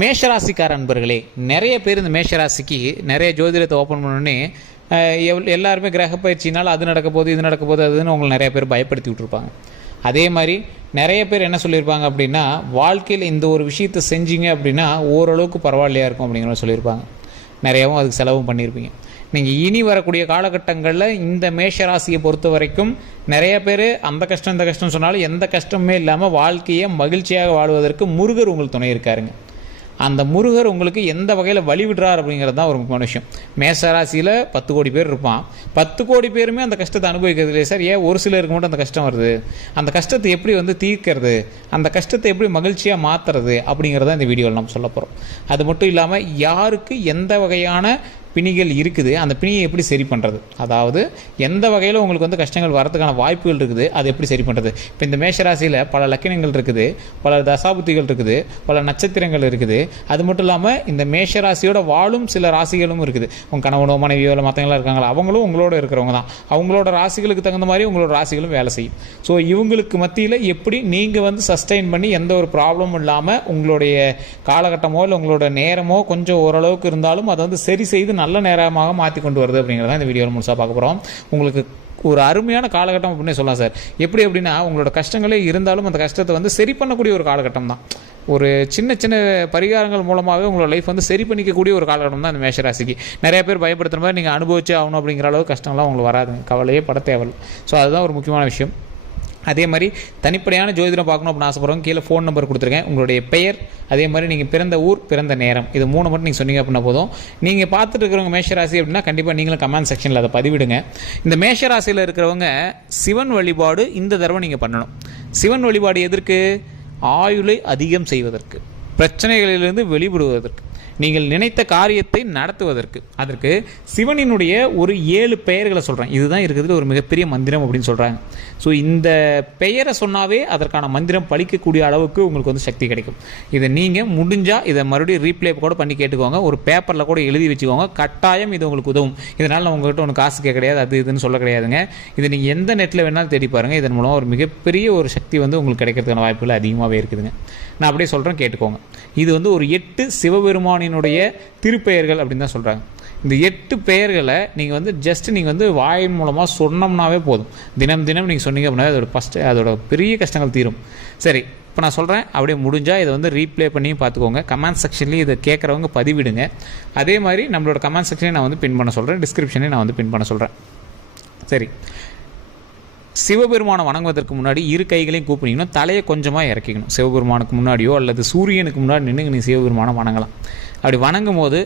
மேஷராசிக்கார அன்பர்களே, நிறைய பேர் இந்த மேஷராசிக்கு நிறைய ஜோதிடத்தை ஓப்பன் பண்ணோடனே எல்லாருமே கிரக பயிற்சினால் அது நடக்க போகுது இது நடக்க போகுது அதுன்னு உங்களை நிறைய பேர் பயப்படுத்தி விட்டுருப்பாங்க. அதே மாதிரி நிறைய பேர் என்ன சொல்லியிருப்பாங்க அப்படின்னா, வாழ்க்கையில் இந்த ஒரு விஷயத்தை செஞ்சீங்க அப்படின்னா ஓரளவுக்கு பரவாயில்லையா இருக்கும் அப்படிங்கிற மாதிரி சொல்லியிருப்பாங்க. நிறையாவும் அதுக்கு செலவும் பண்ணியிருப்பீங்க. நீங்கள் இனி வரக்கூடிய காலகட்டங்களில் இந்த மேஷராசியை பொறுத்த வரைக்கும் நிறைய பேர் அந்த கஷ்டம் இந்த கஷ்டம் சொன்னாலும் எந்த கஷ்டமே இல்லாமல் வாழ்க்கையை மகிழ்ச்சியாக வாழ்வதற்கு முருகர் உங்களுக்கு துணை இருக்காருங்க. அந்த முருகர் உங்களுக்கு எந்த வகையில் வழிவிடுறார் அப்படிங்கிறது தான் ஒரு முக்கியமான விஷயம். மேஷராசியில் 10 கோடி பேர் இருப்பான். 10 கோடி பேருமே அந்த கஷ்டத்தை அனுபவிக்கிறது இல்லையே சார், ஏன் ஒரு சிலருக்கு மட்டும் அந்த கஷ்டம் வருது? அந்த கஷ்டத்தை எப்படி தீர்க்கிறது, அந்த கஷ்டத்தை எப்படி மகிழ்ச்சியாக மாற்றுறது அப்படிங்கிறத இந்த வீடியோவில் நம்ம சொல்ல போகிறோம். அது மட்டும் இல்லாமல் யாருக்கு எந்த வகையான பிணிகள் இருக்குது, அந்த பிணியை எப்படி சரி பண்ணுறது, அதாவது எந்த வகையில் உங்களுக்கு கஷ்டங்கள் வரதுக்கான வாய்ப்புகள் இருக்குது, அதை எப்படி சரி பண்ணுறது. இப்போ இந்த மேஷராசியில் பல லக்கினங்கள் இருக்குது, பல தசாபுத்திகள் இருக்குது, பல நட்சத்திரங்கள் இருக்குது. அது மட்டும் இல்லாமல் இந்த மேஷராசியோட வாழும் சில ராசிகளும் இருக்குது. உங்கள் கணவனோ மனைவியோ இல்லை மற்றவங்களாம் இருக்காங்களா, அவங்களும் உங்களோட இருக்கிறவங்க தான். அவங்களோட ராசிகளுக்கு தகுந்த மாதிரி உங்களோட ராசிகளும் வேலை செய்யும். ஸோ இவங்களுக்கு மத்தியில் எப்படி நீங்கள் சஸ்டெயின் பண்ணி எந்த ஒரு ப்ராப்ளமும் இல்லாமல் உங்களுடைய காலகட்டமோ இல்லை உங்களோட நேரமோ கொஞ்சம் ஓரளவுக்கு இருந்தாலும் அதை சரி செய்து நல்ல நேரமாக மாற்றி கொண்டு வருது அப்படிங்கிறத இந்த வீடியோவில் முழுசாக பார்க்க போகிறோம். உங்களுக்கு ஒரு அருமையான காலகட்டம் அப்படின்னே சொல்லலாம் சார். எப்படி அப்படின்னா, உங்களோட கஷ்டங்களே இருந்தாலும் அந்த கஷ்டத்தை சரி பண்ணக்கூடிய ஒரு காலகட்டம் தான். ஒரு சின்ன சின்ன பரிகாரங்கள் மூலமாகவே உங்களோட லைஃப் சரி பண்ணிக்கக்கூடிய ஒரு காலகட்டம் தான் இந்த மேஷராசிக்கு. நிறைய பேர் பயப்படுத்துகிற மாதிரி நீங்கள் அனுபவிச்சே ஆகணும் அப்படிங்கிற அளவு கஷ்டம்லாம் உங்களுக்கு வராதுங்க, கவலையே பட தேவையில்லை. ஸோ அதுதான் ஒரு முக்கியமான விஷயம். அதே மாதிரி தனிப்படையான ஜோதிடம் பார்க்கணும் அப்படின்னு ஆசைப்படுறவங்க கீழே ஃபோன் நம்பர் கொடுத்துருக்கேன். உங்களுடைய பெயர், அதே மாதிரி நீங்கள் பிறந்த ஊர், பிறந்த நேரம், இது 3 மட்டும் நீங்கள் சொன்னீங்க அப்படின்னா போதும். நீங்கள் பார்த்துட்டு இருக்கிறவங்க மேஷராசி அப்படின்னா கண்டிப்பாக நீங்களும் கமெண்ட் செக்ஷனில் அதை பதிவிடுங்க. இந்த மேஷராசியில் இருக்கிறவங்க சிவன் வழிபாடு இந்த தடவை நீங்கள் பண்ணணும். சிவன் வழிபாடு எதற்கு? ஆயுளை அதிகம் செய்வதற்கு, பிரச்சனைகளிலிருந்து வெளிவிடுவதற்கு, நீங்கள் நினைத்த காரியத்தை நடத்துவதற்கு. அதற்கு சிவனினுடைய ஒரு 7 பெயர்களை சொல்கிறேன். இதுதான் இருக்கிறதுல ஒரு மிகப்பெரிய மந்திரம் அப்படின்னு சொல்கிறாங்க. ஸோ இந்த பெயரை சொன்னாவே அதற்கான மந்திரம் பழிக்கக்கூடிய அளவுக்கு உங்களுக்கு சக்தி கிடைக்கும். இதை நீங்கள் முடிஞ்சால் இதை மறுபடியும் ரீப்ளே கூட பண்ணி கேட்டுக்கோங்க. ஒரு பேப்பரில் கூட எழுதி வச்சுக்கோங்க. கட்டாயம் இது உங்களுக்கு உதவும். இதனால் நான் உங்கள்கிட்ட ஒன்று காசு கேட்க கிடையாது, அது இதுன்னு சொல்ல கிடையாதுங்க. இதை நீங்கள் எந்த நெட்டில் வேணாலும் தேடி பாருங்கள். இதன் மூலம் ஒரு மிகப்பெரிய ஒரு சக்தி உங்களுக்கு கிடைக்கிறதுக்கான வாய்ப்புகள் அதிகமாகவே இருக்குதுங்க. நான் அப்படியே சொல்கிறேன், கேட்டுக்கோங்க. இது ஒரு 8 சிவபெருமானினுடைய திருப்பெயர்கள் அப்படின்னு தான் சொல்கிறாங்க. இந்த 8 பெயர்களை நீங்கள் ஜஸ்ட் நீங்கள் வாயின் மூலமாக சொன்னோம்னாவே போதும். தினம் தினம் நீங்கள் சொன்னீங்க அப்படின்னா அதோட பெரிய கஷ்டங்கள் தீரும். சரி, இப்போ நான் சொல்கிறேன், அப்படியே முடிஞ்சால் இதை ரீப்ளே பண்ணியும் பார்த்துக்கோங்க. கமெண்ட் செக்ஷன்லேயும் இதை கேட்குறவங்க பதிவிடுங்க. அதே மாதிரி நம்மளோட கமெண்ட் செக்ஷனையும் நான் பின் பண்ண சொல்கிறேன், டிஸ்கிரிப்ஷனையும் நான் பின் பண்ண சொல்கிறேன். சரி, சிவபெருமானை வணங்குவதற்கு முன்னாடி 2 கைகளையும் கூப்பினீங்கன்னா தலையை கொஞ்சமாக இறக்கிக்கணும். சிவபெருமானுக்கு முன்னாடியோ அல்லது சூரியனுக்கு முன்னாடி நின்று நீங்கள் சிவபெருமானை வணங்கலாம். அப்படி வணங்கும் போது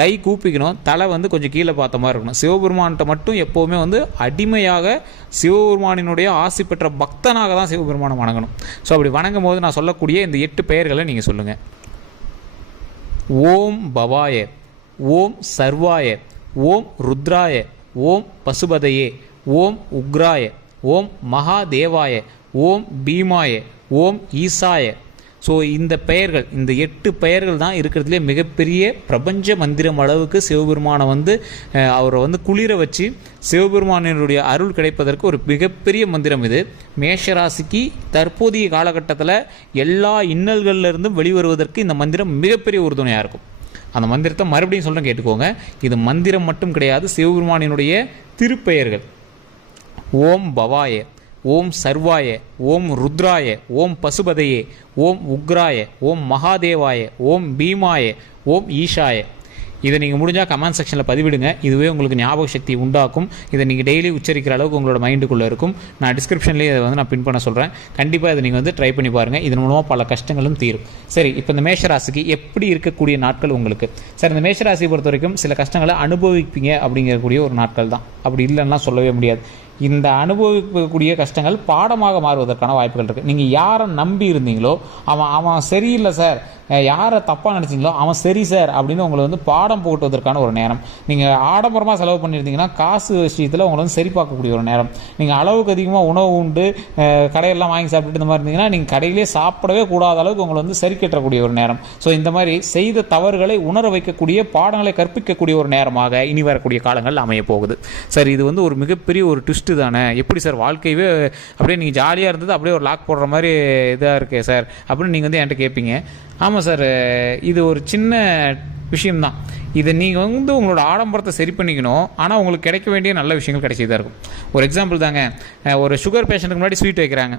கை கூப்பிக்கணும், தலை கொஞ்சம் கீழே பார்த்த மாதிரி இருக்கணும். சிவபெருமான்கிட்ட மட்டும் எப்போவுமே அடிமையாக சிவபெருமானினுடைய ஆசி பெற்ற பக்தனாக தான் சிவபெருமானை வணங்கணும். ஸோ அப்படி வணங்கும் போது நான் சொல்லக்கூடிய இந்த 8 பெயர்களை நீங்கள் சொல்லுங்கள். ஓம் பவாய, ஓம் சர்வாய, ஓம் ருத்ராய, ஓம் பசுபதையே, ஓம் உக்ராய, ஓம் மகாதேவாய, ஓம் பீமாய, ஓம் ஈசாய. ஸோ இந்த பெயர்கள், இந்த 8 பெயர்கள் தான் இருக்கிறதுலே மிகப்பெரிய பிரபஞ்ச மந்திரம் அளவுக்கு சிவபெருமானை அவரை குளிர வச்சு சிவபெருமானினுடைய அருள் கிடைப்பதற்கு ஒரு மிகப்பெரிய மந்திரம் இது. மேஷராசிக்கு தற்போதைய காலகட்டத்தில் எல்லா இன்னல்கள்லேருந்தும் வெளிவருவதற்கு இந்த மந்திரம் மிகப்பெரிய உறுதுணையாக இருக்கும். அந்த மந்திரத்தை மறுபடியும் சொல்கிறேன், கேட்டுக்கோங்க. இது மந்திரம் மட்டும் கிடையாது, சிவபெருமானினுடைய திருப்பெயர்கள். ஓம் பவாய, ஓம் சர்வாய, ஓம் ருத்ராய, ஓம் பசுபதையே, ஓம் உக்ராய, ஓம் மகாதேவாய, ஓம் பீமாய, ஓம் ஈஷாய. இதை நீங்கள் முடிஞ்சால் கமெண்ட் செக்ஷனில் பதிவிடுங்க. இதுவே உங்களுக்கு ஞாபக சக்தி உண்டாக்கும். இதை நீங்கள் டெய்லி உச்சரிக்கிற அளவுக்கு உங்களோட மைண்டுக்குள்ளே இருக்கும். நான் டிஸ்கிரிப்ஷன்லேயே இதை நான் பின் பண்ண சொல்கிறேன். கண்டிப்பாக இதை நீங்கள் ட்ரை பண்ணி பாருங்கள். இதன் மூலமாக பல கஷ்டங்களும் தீரும். சரி, இப்போ இந்த மேஷராசிக்கு எப்படி இருக்கக்கூடிய நாட்கள் உங்களுக்கு? சார், இந்த மேஷராசியை பொறுத்த வரைக்கும் சில கஷ்டங்களை அனுபவிப்பீங்க அப்படிங்கக்கூடிய ஒரு நாட்கள் தான். அப்படி இல்லைன்னா சொல்லவே முடியாது. இந்த அனுபவிக்கக்கூடிய கஷ்டங்கள் பாடமாக மாறுவதற்கான வாய்ப்புகள் இருக்குது. நீங்கள் யாரை நம்பி இருந்தீங்களோ அவன் சரியில்லை சார், யாரை தப்பாக நினச்சிங்களோ அவன் சரி சார் அப்படின்னு உங்களை பாடம் போட்டுவதற்கான ஒரு நேரம். நீங்கள் ஆடம்பரமாக செலவு பண்ணியிருந்தீங்கன்னா காசு விஷயத்தில் உங்களை சரி பார்க்கக்கூடிய ஒரு நேரம். நீங்கள் அளவுக்கு அதிகமாக உணவு உண்டு கடையெல்லாம் வாங்கி சாப்பிட்டுட்டு இந்த மாதிரி இருந்தீங்கன்னா நீங்கள் கடையிலே சாப்பிடவே கூடாத அளவுக்கு உங்களை சரி கட்டக்கூடிய ஒரு நேரம். ஸோ இந்த மாதிரி செய்த தவறுகளை உணர வைக்கக்கூடிய, பாடங்களை கற்பிக்கக்கூடிய ஒரு நேரமாக இனி வரக்கூடிய காலங்கள் அமைய போகுது. சார், இது ஒரு மிகப்பெரிய ஒரு ட்விஸ்ட் தானே. எப்படி சார் வாழ்க்கையவே அப்படியே நீங்கள் ஜாலியாக இருந்தது அப்படியே ஒரு லாக் போடுற மாதிரி இதாக இருக்கே சார் அப்படின்னு நீங்கள் என்கிட்ட கேட்பீங்க. ஆமாம் ஆமாம் சார், இது ஒரு சின்ன விஷயம்தான். இதை நீங்கள் வந்து உங்களோட ஆடம்பரத்தை சரி பண்ணிக்கணும், ஆனால் உங்களுக்கு கிடைக்க வேண்டிய நல்ல விஷயங்கள் கிடைச்சிதான் இருக்கும். ஒரு எக்ஸாம்பிள் தாங்க, ஒரு சுகர் பேஷண்ட்டுக்கு முன்னாடி ஸ்வீட் வைக்கிறாங்க.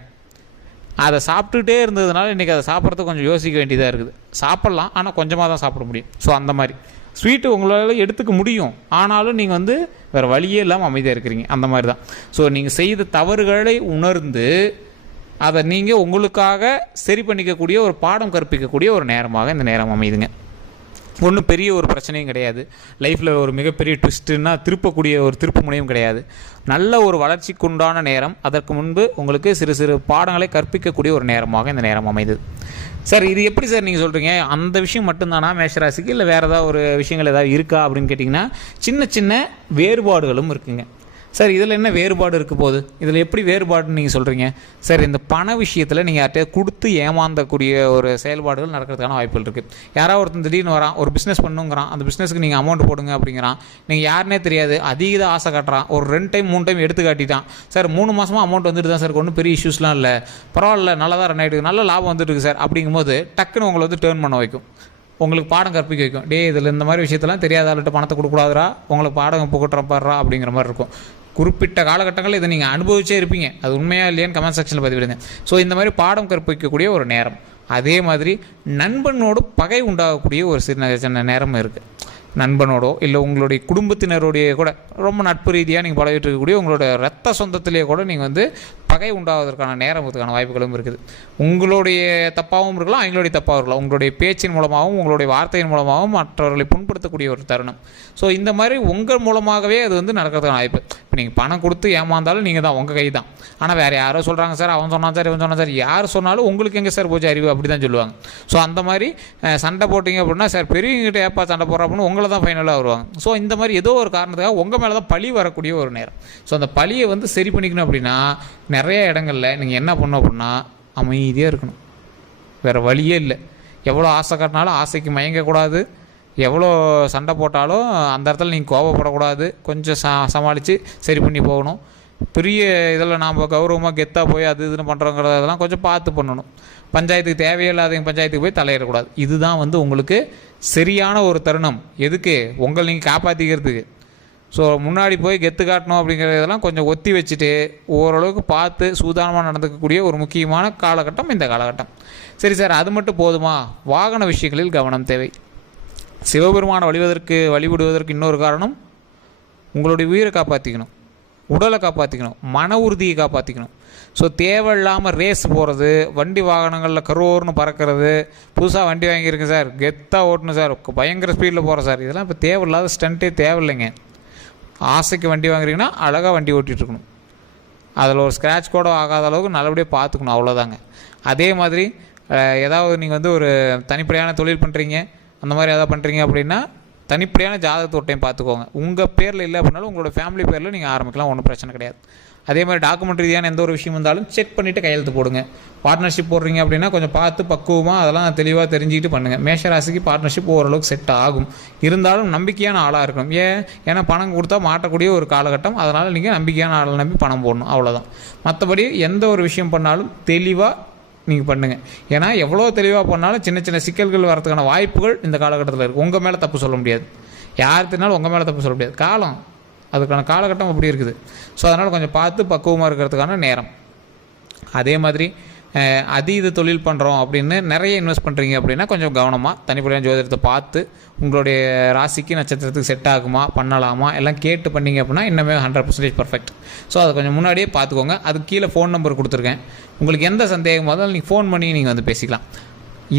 அதை சாப்பிட்டுட்டே இருந்ததுனால இன்றைக்கி அதை சாப்பிட்றதுக்கு கொஞ்சம் யோசிக்க வேண்டியதாக இருக்குது. சாப்பிட்லாம், ஆனால் கொஞ்சமாக தான் சாப்பிட முடியும். ஸோ அந்த மாதிரி ஸ்வீட்டு உங்களால் எடுத்துக்க முடியும், ஆனாலும் நீங்கள் வந்து வேறு வழியே இல்லாமல் அமைதியாக இருக்கிறீங்க. அந்த மாதிரி தான். ஸோ நீங்கள் செய்த தவறுகளை உணர்ந்து அதை நீங்கள் உங்களுக்காக சரி பண்ணிக்கக்கூடிய ஒரு பாடம் கற்பிக்கக்கூடிய ஒரு நேரமாக இந்த நேரம் அமையுதுங்க. ஒன்றும் பெரிய ஒரு பிரச்சனையும் கிடையாது. லைஃப்பில் ஒரு மிகப்பெரிய ட்விஸ்ட்டுன்னா திருப்பக்கூடிய ஒரு திருப்பு முனையும் கிடையாது. நல்ல ஒரு வளர்ச்சிக்கு உண்டான நேரம். அதற்கு முன்பு உங்களுக்கு சிறு சிறு பாடங்களை கற்பிக்கக்கூடிய ஒரு நேரமாக இந்த நேரம் அமைது. சார், இது எப்படி சார் நீங்கள் சொல்கிறீங்க? அந்த விஷயம் மட்டும்தானா மேஷராசிக்கு, இல்லை வேறு ஏதாவது ஒரு விஷயங்கள் ஏதாவது இருக்கா அப்படின்னு கேட்டிங்கன்னா, சின்ன சின்ன வேறுபாடுகளும் இருக்குங்க. சார், இதில் என்ன வேறுபாடு இருக்க போகுது? இதில் எப்படி வேறுபாடுன்னு நீங்கள் சொல்கிறீங்க? சார், இந்த பண விஷயத்தில் நீங்கள் யார்கிட்ட கொடுத்து ஏமாந்தக்கூடிய ஒரு செயல்பாடுகள் நடக்கிறதுக்கான வாய்ப்புகள் இருக்குது. யாராவது ஒருத்தன் திடீர்னு வரான், ஒரு பிஸ்னஸ் பண்ணுங்கிறான், அந்த பிஸ்னஸுக்கு நீங்கள் அமௌண்ட் போடுங்க அப்படிங்கிறான். நீங்கள் யாருன்னே தெரியாது, அதிக ஆசை காட்டுறான், ஒரு 2 டைம் 3 டைம் எடுத்து காட்டிட்டான். சார், 3 மாதமாக அமௌண்ட் வந்துட்டு தான் சார், ஒன்றும் பெரிய இஷ்யூஸ்லாம் இல்லை, பரவாயில்ல, நல்லா தான் ரன் ஆகிட்டு, நல்ல லாபம் வந்துட்டு இருக்குது சார் அப்படிங்கும்போது டக்குன்னு உங்களை வந்து டேர்ன் பண்ண வைக்கும், உங்களுக்கு பாடம் கற்பிக்க வைக்கும். இதில் இந்த மாதிரி விஷயத்தெல்லாம் தெரியாத ஆள்கிட்ட பணத்தை கொடுக்கூடாதுரா, உங்களுக்கு பாடம் புகட்டுறப்பாடுறா அப்படிங்கிற மாதிரி இருக்கும். குறிப்பிட்ட காலகட்டங்களில் இதை நீங்கள் அனுபவிச்சே இருப்பீங்க. அது உண்மையாக இல்லையான்னு கமெண்ட் செக்ஷனில் பதிவிடுங்க. ஸோ இந்த மாதிரி பாடம் கற்பிக்கக்கூடிய ஒரு நேரம். அதே மாதிரி நண்பனோடு பகை உண்டாகக்கூடிய ஒரு சின்ன நேரம் இருக்குது. நண்பனோடோ இல்லை உங்களுடைய குடும்பத்தினருடைய கூட ரொம்ப நட்பு ரீதியாக நீங்கள் பழகிட்டு இருக்கக்கூடிய உங்களோட ரத்த சொந்தத்திலேயே கூட நீங்கள் வந்து பகை உண்டாவதற்கான நேரத்துக்கான வாய்ப்புகளும் இருக்குது. உங்களுடைய தப்பாகவும் இருக்கலாம், அவங்களுடைய தப்பாகவும் இருக்கலாம். உங்களுடைய பேச்சின் மூலமாகவும் உங்களுடைய வார்த்தையின் மூலமாகவும் மற்றவர்களை புண்படுத்தக்கூடிய ஒரு தருணம். ஸோ இந்த மாதிரி உங்கள் மூலமாகவே அது வந்து நடக்கிறதுக்கான வாய்ப்பு. இப்போ நீங்கள் பணம் கொடுத்து ஏமாந்தாலும் நீங்கள் தான், உங்கள் கை தான். ஆனால் வேறு யாரோ சொல்கிறாங்க சார், அவன் சொன்னான் சார், இவன் சொன்னான் சார், யார் சொன்னாலும் உங்களுக்கு எங்கே சார் போச்சு அறிவு, அப்படி தான் சொல்லுவாங்க. ஸோ அந்த மாதிரி சண்டை போட்டிங்க அப்படின்னா, சார் பெரியவங்கிட்ட ஏப்பா சண்டை போடுற அப்படின்னு உங்களை தான் ஃபைனலாக வருவாங்க. ஸோ இந்த மாதிரி ஏதோ ஒரு காரணத்துக்காக உங்கள் மேலே தான் பழி வரக்கூடிய ஒரு நேரம். ஸோ அந்த பழியை வந்து சரி பண்ணிக்கணும் அப்படின்னா நிறைய இடங்களில் நீங்கள் என்ன பண்ணணும் அப்படின்னா அமைதியாக இருக்கணும். வேறு வழியே இல்லை. எவ்வளோ ஆசை காட்டினாலும் ஆசைக்கு மயங்கக்கூடாது. எவ்வளோ சண்டை போட்டாலும் அந்த இடத்துல நீங்கள் கோபப்படக்கூடாது. கொஞ்சம் சமாளித்து சரி பண்ணி போகணும். பெரிய இதில் நாம் கௌரவமாக கெத்தாக போய் அது இதுன்னு பண்ணுறோங்கிறதெல்லாம் கொஞ்சம் பார்த்து பண்ணணும். பஞ்சாயத்துக்கு தேவையில்லாதவங்க பஞ்சாயத்துக்கு போய் தலையிடக்கூடாது. இதுதான் வந்து உங்களுக்கு சரியான ஒரு தருணம். எதுக்கு? உங்களை நீங்கள் காப்பாற்றிக்கிறதுக்கு. ஸோ முன்னாடி போய் கெத்து காட்டணும் அப்படிங்கிறதெல்லாம் கொஞ்சம் ஒத்தி வச்சுட்டு ஓரளவுக்கு பார்த்து சூதானமாக நடந்துக்கக்கூடிய ஒரு முக்கியமான காலகட்டம் இந்த காலகட்டம். சரி சார், அது மட்டும் போதுமா? வாகன விஷயங்களில் கவனம் தேவை. சிவபெருமானை வழிபடுவதற்கு இன்னொரு காரணம், உங்களுடைய உயிரை காப்பாற்றிக்கணும், உடலை காப்பாற்றிக்கணும், மன உறுதியை காப்பாற்றிக்கணும். ஸோ தேவையில்லாமல் ரேஸ் போகிறது, வண்டி வாகனங்களில் கரோர்னு பறக்கிறது, புதுசாக வண்டி வாங்கியிருக்கேன் சார், கெத்தாக ஓட்டணும் சார், பயங்கர ஸ்பீடில் போகிறேன் சார், இதெல்லாம் இப்போ தேவையில்லாத ஸ்டண்ட்டே தேவையில்லைங்க. ஆசைக்கு வண்டி வாங்குறீங்கன்னா அழகாக வண்டி ஓட்டிகிட்ருக்கணும். அதில் ஒரு ஸ்க்ராட்ச் கூட ஆகாத அளவுக்கு நல்லபடியாக பார்த்துக்கணும், அவ்வளோதாங்க. அதே மாதிரி ஏதாவது நீங்கள் வந்து ஒரு தனிப்படையான தொழில் பண்ணுறீங்க, அந்த மாதிரி எதாவது பண்ணுறீங்க அப்படின்னா தனிப்படையான ஜாதகத்தை ஒரு டைம் பார்த்துக்கோங்க. உங்கள் பேரில் இல்லை அப்படின்னாலும் உங்களோட ஃபேமிலி பேரில் நீங்கள் ஆரம்பிக்கலாம், ஒன்றும் பிரச்சனை கிடையாது. அதே மாதிரி டாக்குமெண்ட் ரீதியான எந்த ஒரு விஷயம் இருந்தாலும் செக் பண்ணிவிட்டு கையெழுத்து போடுங்க. பார்ட்னர்ஷிப் போடுறீங்க அப்படின்னா கொஞ்சம் பார்த்து பக்குவமாக அதெல்லாம் தெளிவாக தெரிஞ்சுக்கிட்டு பண்ணுங்கள். மேஷராசிக்கு பார்ட்னர்ஷிப் ஓரளவுக்கு செட் ஆகும். இருந்தாலும் நம்பிக்கையான ஆளாக இருக்கணும். ஏன்னா பணம் கொடுத்தா மாட்டக்கூடிய ஒரு காலகட்டம். அதனால் நீங்கள் நம்பிக்கையான ஆளை நம்பி பணம் போடணும், அவ்வளோதான். மற்றபடி எந்த ஒரு விஷயம் பண்ணாலும் தெளிவாக நீங்கள் பண்ணுங்கள். ஏன்னா எவ்வளோ தெளிவாக பண்ணாலும் சின்ன சின்ன சிக்கல்கள் வரதுக்கான வாய்ப்புகள் இந்த காலகட்டத்தில் இருக்குது. உங்கள் மேலே தப்பு சொல்ல முடியாது, யார்த்தினாலும் உங்கள் மேலே தப்பு சொல்ல முடியாது. காலம் அதுக்கான காலகட்டம் அப்படி இருக்குது. ஸோ அதனால் கொஞ்சம் பார்த்து பக்குவமாக இருக்கிறதுக்கான நேரம். அதே மாதிரி அதீத தொழில் பண்ணுறோம் அப்படின்னு நிறைய இன்வெஸ்ட் பண்ணுறீங்க அப்படின்னா கொஞ்சம் கவனமாக தனிப்படையான ஜோதிடத்தை பார்த்து உங்களுடைய ராசிக்கு நட்சத்திரத்துக்கு செட் ஆகுமா, பண்ணலாமா எல்லாம் கேட்டு பண்ணிங்க அப்படின்னா இன்னுமே 100% பர்ஃபெக்ட். ஸோ அதை கொஞ்சம் முன்னாடியே பார்த்துக்கோங்க. அதுக்கு கீழே ஃபோன் நம்பர் கொடுத்துருக்கேன். உங்களுக்கு எந்த சந்தேகமாக இருந்தாலும் நீங்கள் ஃபோன் பண்ணி நீங்கள் வந்து பேசிக்கலாம்.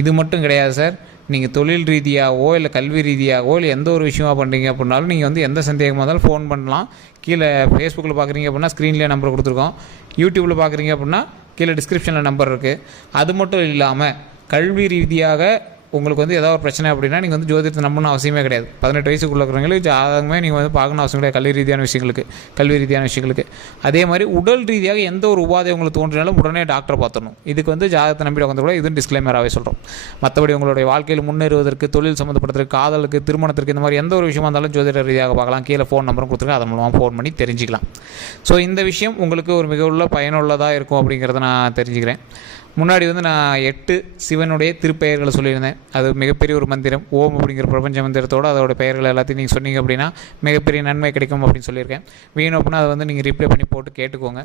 இது மட்டும் கிடையாது சார், நீங்கள் தொழில் ரீதியாகவோ இல்லை கல்வி ரீதியாகவோ இல்லை எந்த ஒரு விஷயமாக பண்ணுறீங்க அப்படின்னாலும் நீங்கள் வந்து எந்த சந்தேகமாக இருந்தாலும் ஃபோன் பண்ணலாம். கீழே ஃபேஸ்புக்கில் பார்க்குறீங்க அப்படின்னா ஸ்க்ரீன்லேயே நம்பர் கொடுத்துருக்கோம். யூடியூப்பில் பார்க்குறீங்க அப்படின்னா கீழே டிஸ்கிரிப்ஷனில் நம்பர் இருக்குது. அது மட்டும் இல்லாமல் கல்வி ரீதியாக உங்களுக்கு வந்து ஏதாவது ஒரு பிரச்சனை அப்படின்னா நீங்கள் வந்து ஜோதிடத்தை நம்பணும்னு அவசியமே கிடையாது. 18 வயசுக்குள்ள இருக்கிறவங்களுக்கு ஜாதகமே நீங்கள் வந்து பார்க்கணும் அவசியம் கிடையாது. கல்வி ரீதியான விஷயங்களுக்கு. அதே மாதிரி உடல் ரீதியாக எந்த ஒரு உபாதை உங்களுக்கு தோன்றினாலும் உடனே டாக்டரை பார்த்துடணும். இதுக்கு வந்து ஜாதகத்தை நம்பி உட்காந்து கூட இதுவும் டிஸ்க்ளைமராகவே சொல்கிறோம். மற்றபடி உங்களுடைய வாழ்க்கையில் முன்னேறுவதற்கு, தொழில் சம்மந்தப்படுறதுக்கு, காதலுக்கு, திருமணத்திற்கு, இந்த மாதிரி எந்த ஒரு விஷயமா இருந்தாலும் ஜோதிட ரீதியாக பார்க்கலாம். கீழே ஃபோன் நம்பரும் கொடுத்துருக்கேன், அதன் மூலமாக ஃபோன் பண்ணி தெரிஞ்சிக்கலாம். ஸோ இந்த விஷயம் உங்களுக்கு ஒரு மிக உள்ள பயனுள்ளதாக இருக்கும் அப்படிங்கிறத நான் தெரிஞ்சுக்கிறேன். முன்னாடி வந்து நான் 8 சிவனுடைய திருப்பெயர்களை சொல்லியிருந்தேன். அது மிகப்பெரிய ஒரு மந்திரம். ஓம் அப்படிங்கிற பிரபஞ்ச மந்திரத்தோடு அதோட பெயர்கள் எல்லாத்தையும் நீங்கள் சொன்னீங்க அப்படின்னா மிகப்பெரிய நன்மை கிடைக்கும் அப்படின்னு சொல்லியிருக்கேன். வேணும் அப்படின்னா அதை வந்து நீங்கள் ரிப்ளை பண்ணி போட்டு கேட்டுக்கோங்க.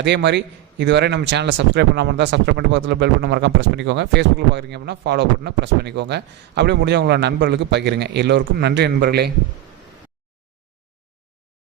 அதே மாதிரி இதுவரை நம்ம சேனலை சப்ஸ்கிரைப் பண்ணாமல் இருந்தால் சப்ஸ்கிரைப் பண்ணி பக்கத்தில் பெல் பட்டன் மறக்காம ப்ரெஸ் பண்ணிக்கோங்க. ஃபேஸ்புக்கில் பார்க்குறீங்க அப்படின்னா ஃபாலோ பட்டனை ப்ரெஸ் பண்ணிக்கோங்க. அப்படியே முடிஞ்ச உங்களோட நண்பர்களுக்கு பகிருங்க. எல்லோருக்கும் நன்றி நண்பர்களே.